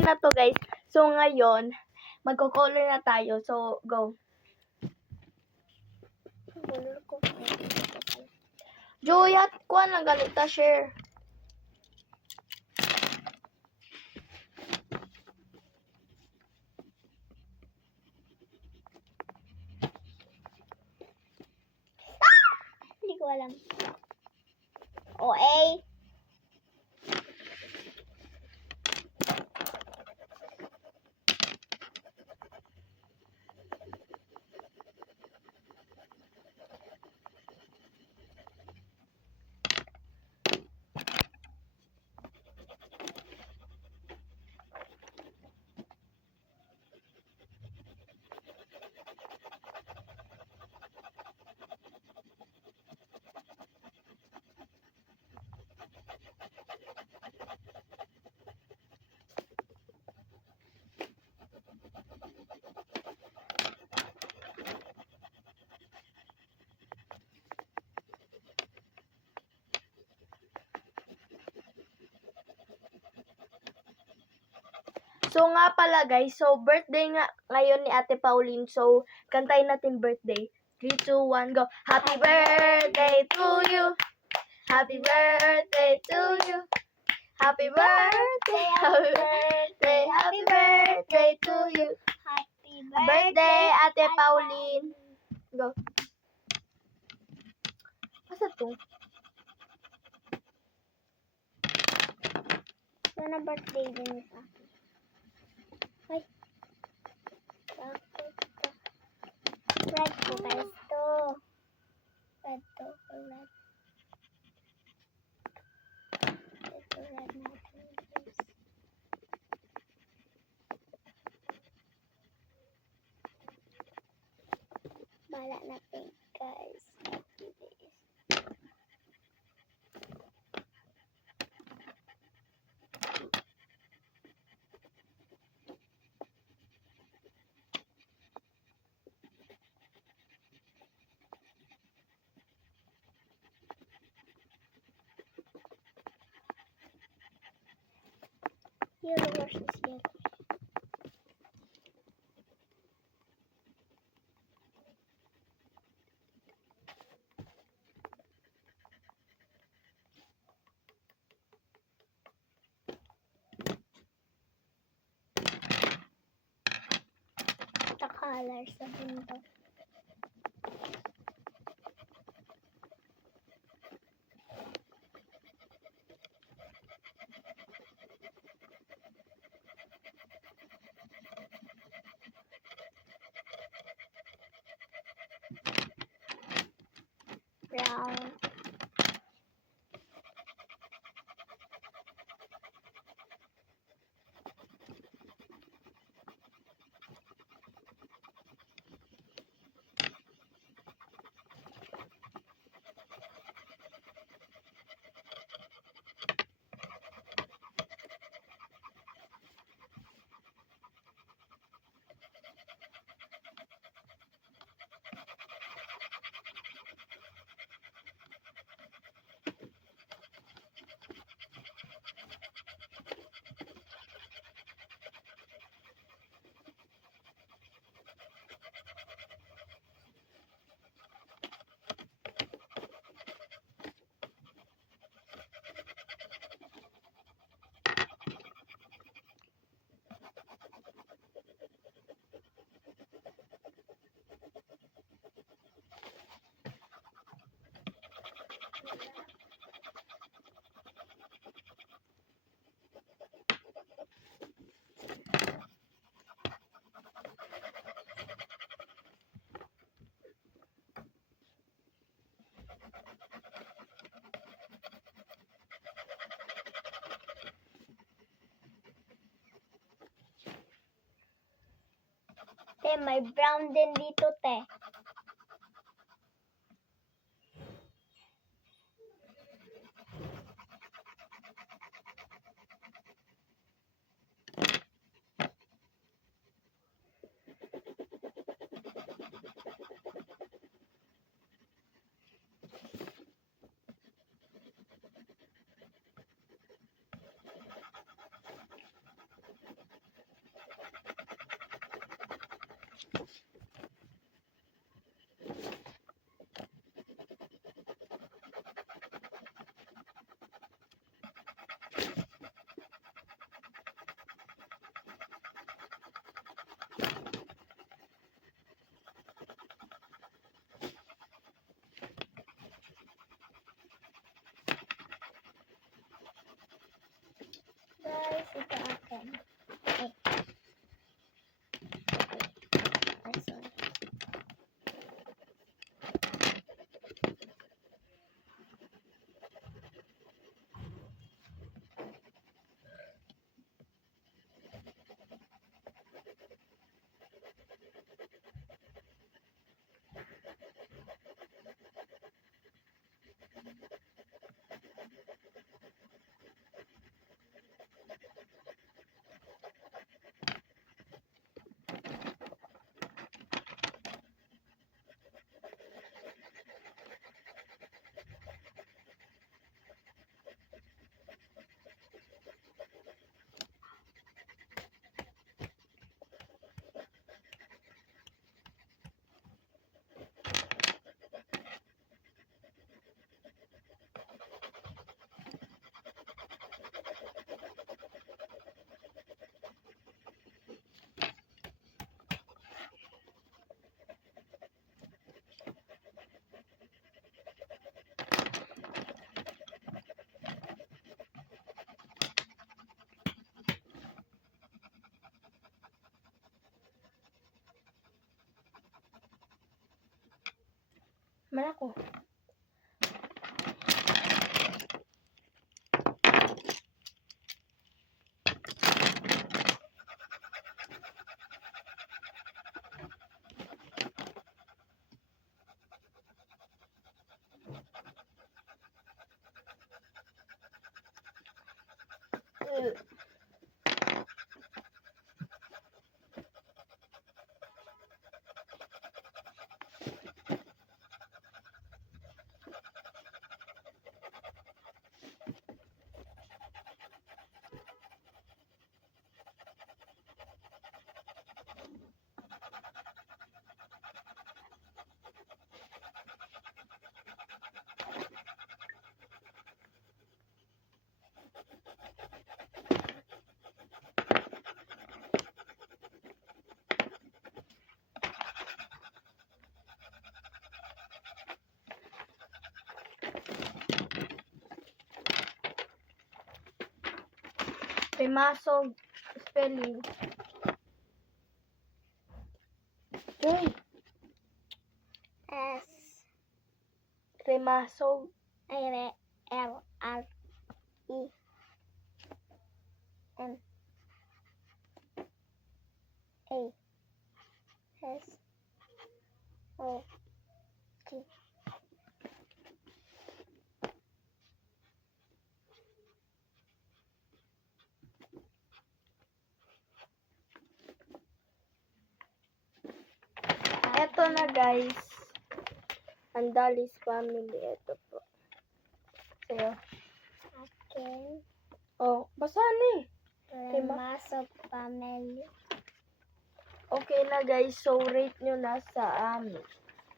na to guys. So ngayon, magko-color na tayo. So go. Color ko. Joyat, kuha lang galit ta share. Hindi ko alam. OA. So nga pala guys, so birthday nga ngayon ni Ate Pauline. So kantayin natin birthday. 3, 2, 1, go. Happy birthday to you. Happy birthday to you. Happy birthday, happy birthday, happy birthday to you. Happy Birthday, Ate Pauline. Go. Asa to? Sana birthday din sa akin. Ay. Red po guys to. Red to. Red. Ito red natin guys. Bala na pink guys. Happy days. Yellow versus yellow. The colors sa bundok. Brown. Te, may brown din dito, te. Mana ko? Pimasog spelling. Uy, S remasog. R R E M A S O G. Eto na guys. Andalis family. Ito po. Sa'yo. Akin. Oh, basahan eh. Remasog family. Okay na guys. So, rate nyo na sa amin.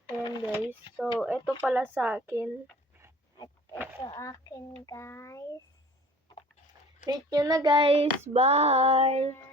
Ayan guys. So, ito pala sa akin. At ito akin, guys. Rate nyo na guys. Bye!